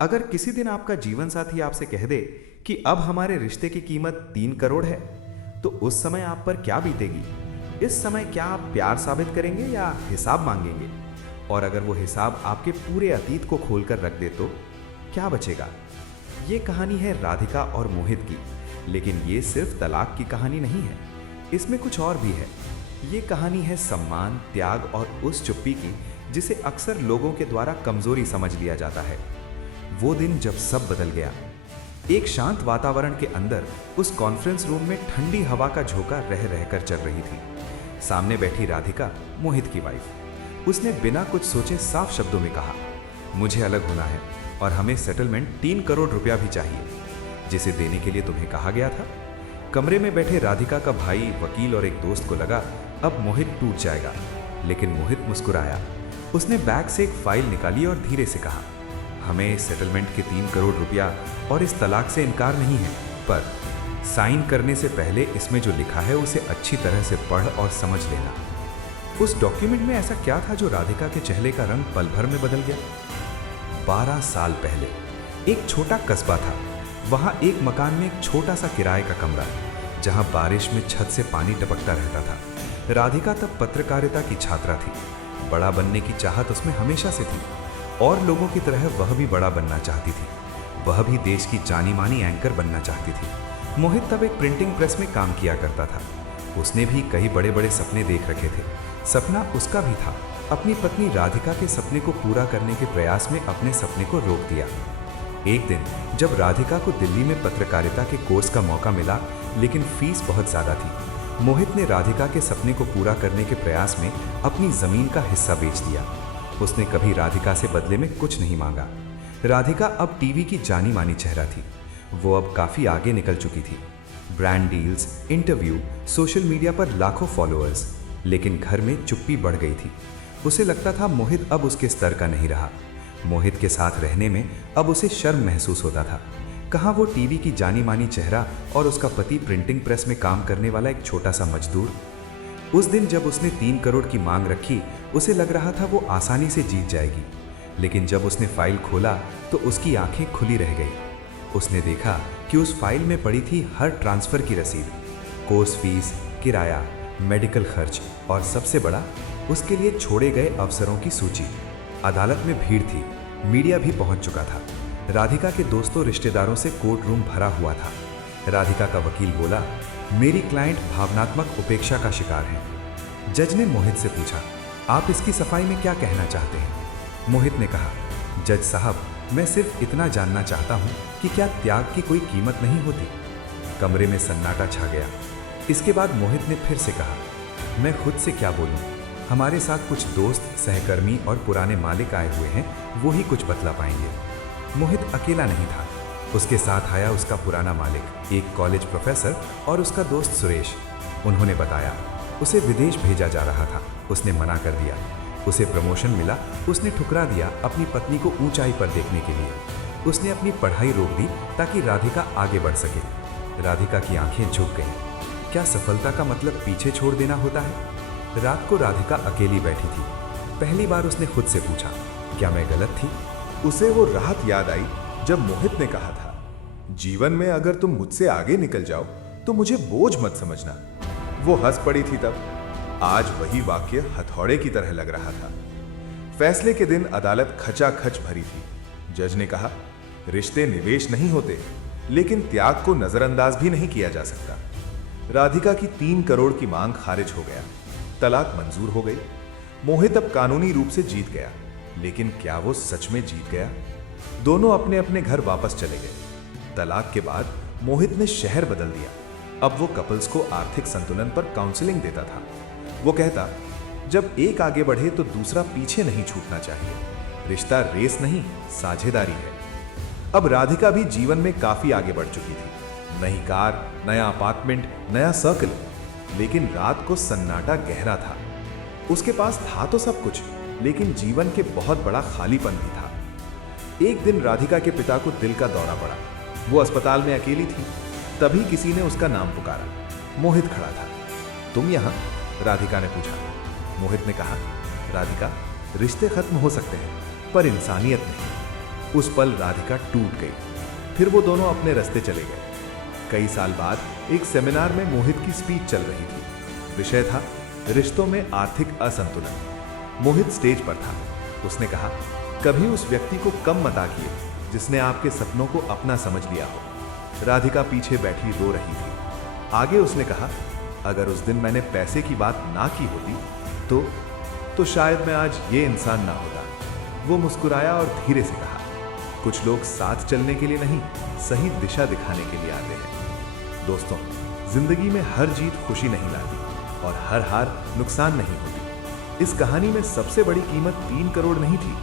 अगर किसी दिन आपका जीवन साथी आपसे कह दे कि अब हमारे रिश्ते की कीमत 3 करोड़ है, तो उस समय आप पर क्या बीतेगी? इस समय क्या आप प्यार साबित करेंगे या हिसाब मांगेंगे? और अगर वो हिसाब आपके पूरे अतीत को खोलकर रख दे तो क्या बचेगा? ये कहानी है राधिका और मोहित की, लेकिन ये सिर्फ तलाक की कहानी नहीं है। इसमें कुछ और भी है। ये कहानी है सम्मान, त्याग और उस चुप्पी की जिसे अक्सर लोगों के द्वारा कमजोरी समझ लिया जाता है। वो दिन जब सब बदल गया। एक शांत वातावरण के अंदर उस कॉन्फ्रेंस रूम में ठंडी हवा का झोंका रह रहकर चल रही थी। सामने बैठी राधिका, मोहित की वाइफ, उसने बिना कुछ सोचे साफ शब्दों में कहा, मुझे अलग होना है और हमें सेटलमेंट 3 करोड़ रुपया भी चाहिए, जिसे देने के लिए तुम्हें कहा गया था। कमरे में बैठे राधिका का भाई, वकील और एक दोस्त को लगा अब मोहित टूट जाएगा, लेकिन मोहित मुस्कुराया। उसने बैग से एक फाइल निकाली और धीरे से कहा, हमें सेटलमेंट के 3 करोड़ रुपया और इस तलाक से इनकार नहीं है, पर साइन करने से पहले इसमें जो लिखा है उसे अच्छी तरह से पढ़ और समझ लेना। उस डॉक्यूमेंट में ऐसा क्या था जो राधिका के चेहरे का रंग पल भर में बदल गया? 12 साल पहले एक छोटा कस्बा था। वहां एक मकान में एक छोटा सा किराए का कमरा, जहां बारिश में छत से पानी टपकता रहता था। राधिका तब पत्रकारिता की छात्रा थी। बड़ा बनने की चाहत उसमें हमेशा से थी और लोगों की तरह वह भी बड़ा बनना चाहती थी। वह भी देश की जानी मानी एंकर बनना चाहती थी। मोहित तब एक प्रिंटिंग प्रेस में काम किया करता था। उसने भी कई बड़े बड़े सपने देख रखे थे। सपना उसका भी था। अपनी पत्नी राधिका के सपने को पूरा करने के प्रयास में अपने सपने को रोक दिया। एक दिन जब राधिका को दिल्ली में पत्रकारिता के कोर्स का मौका मिला, लेकिन फीस बहुत ज़्यादा थी, मोहित ने राधिका के सपने को पूरा करने के प्रयास में अपनी ज़मीन का हिस्सा बेच दिया। उसने कभी राधिका से बदले में कुछ नहीं मांगा। राधिका अब टीवी की जानी मानी चेहरा थी। वो अब काफ़ी आगे निकल चुकी थी। Brand deals, interview, social media पर लाखों फॉलोअर्स। लेकिन घर में चुप्पी बढ़ गई थी। उसे लगता था मोहित अब उसके स्तर का नहीं रहा। मोहित के साथ रहने में अब उसे शर्म महसूस होता था। कहाँ वो टीवी की जानी मानी चेहरा और उसका पति प्रिंटिंग प्रेस में काम करने वाला एक छोटा सा मजदूर। उस दिन जब उसने 3 करोड़ की मांग रखी, उसे लग रहा था वो आसानी से जीत जाएगी। लेकिन जब उसने फाइल खोला तो उसकी आंखें खुली रह गई। उसने देखा कि उस फाइल में पड़ी थी हर ट्रांसफर की रसीद, कोर्स फीस, किराया, मेडिकल खर्च और सबसे बड़ा, उसके लिए छोड़े गए अवसरों की सूची। अदालत में भीड़ थी। मीडिया भी पहुंच चुका था। राधिका के दोस्तों रिश्तेदारों से कोर्ट रूम भरा हुआ था। राधिका का वकील बोला, मेरी क्लाइंट भावनात्मक उपेक्षा का शिकार है। जज ने मोहित से पूछा, आप इसकी सफाई में क्या कहना चाहते हैं? मोहित ने कहा, जज साहब, मैं सिर्फ इतना जानना चाहता हूं कि क्या त्याग की कोई कीमत नहीं होती? कमरे में सन्नाटा छा गया। इसके बाद मोहित ने फिर से कहा, मैं खुद से क्या बोलूं? हमारे साथ कुछ दोस्त, सहकर्मी और पुराने मालिक आए हुए हैं, वो ही कुछ बतला पाएंगे। मोहित अकेला नहीं था। उसके साथ आया उसका पुराना मालिक, एक कॉलेज प्रोफेसर और उसका दोस्त सुरेश। उन्होंने बताया, उसे विदेश भेजा जा रहा था। उसने मना कर दिया। उसे प्रमोशन मिला। उसने ठुकरा दिया अपनी पत्नी को ऊंचाई पर देखने के लिए। उसने अपनी पढ़ाई रोक दी ताकि राधिका आगे बढ़ सके। राधिका की आंखें झुक गईं। क्या सफलता का मतलब पीछे छोड़ देना होता है? रात को राधिका अकेली बैठी थी। पहली बार उसने खुद से पूछा, क्या मैं गलत थी? उसे वो राहत याद आई जब मोहित ने कहा था, जीवन में अगर तुम मुझसे आगे निकल जाओ तो मुझे बोझ मत समझना। वो हंस पड़ी थी तब। आज वही वाक्य हथौड़े की तरह लग रहा था। फैसले के दिन अदालत खचाखच भरी थी। जज ने कहा, रिश्ते निवेश नहीं होते, लेकिन त्याग को नजरअंदाज भी नहीं किया जा सकता। राधिका की 3 करोड़ की मांग खारिज हो गया। तलाक मंजूर हो गई। मोहित अब कानूनी रूप से जीत गया, लेकिन क्या वो सच में जीत गया? दोनों अपने अपने घर वापस चले गए। तलाक के बाद मोहित ने शहर बदल दिया। अब वो कपल्स को आर्थिक संतुलन पर काउंसलिंग देता था। वो कहता, जब एक आगे बढ़े तो दूसरा पीछे नहीं छूटना चाहिए। रिश्ता रेस नहीं, साझेदारी है। अब राधिका भी जीवन में काफी आगे बढ़ चुकी थी। नई कार, नया अपार्टमेंट, नया सर्कल। लेकिन रात को सन्नाटा गहरा था। उसके पास था तो सब कुछ, लेकिन जीवन के बहुत बड़ा खालीपन भी था। एक दिन राधिका के पिता को दिल का दौरा पड़ा। वो अस्पताल में अकेली थी। तभी किसी ने उसका नाम पुकारा। मोहित खड़ा था। तुम यहां? राधिका ने पूछा। मोहित ने कहा, राधिका, रिश्ते खत्म हो सकते हैं, पर इंसानियत नहीं। उस पल राधिका टूट गई। फिर वो दोनों अपने रास्ते चले गए। कई साल बाद एक सेमिनार में मोहित की स्पीच चल रही थी। विषय था रिश्तों में आर्थिक असंतुलन। मोहित स्टेज पर था। उसने कहा, कभी उस व्यक्ति को कम मत आंकिए जिसने आपके सपनों को अपना समझ लिया हो। राधिका पीछे बैठी रो रही थी। आगे उसने कहा, अगर उस दिन मैंने पैसे की बात ना की होती तो शायद मैं आज ये इंसान ना होता। वो मुस्कुराया और धीरे से कहा, कुछ लोग साथ चलने के लिए नहीं, सही दिशा दिखाने के लिए आते हैं। दोस्तों, जिंदगी में हर जीत खुशी नहीं लाती और हर हार नुकसान नहीं होती। इस कहानी में सबसे बड़ी कीमत 3 करोड़ नहीं थी।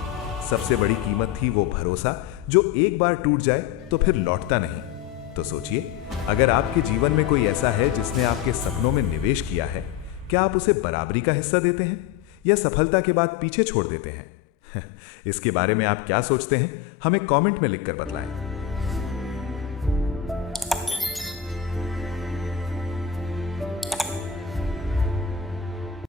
सबसे बड़ी कीमत थी वो भरोसा जो एक बार टूट जाए तो फिर लौटता नहीं। तो सोचिए, अगर आपके जीवन में कोई ऐसा है जिसने आपके सपनों में निवेश किया है, क्या आप उसे बराबरी का हिस्सा देते हैं या सफलता के बाद पीछे छोड़ देते हैं? इसके बारे में आप क्या सोचते हैं? हमें कमेंट में लिखकर बतलाएं।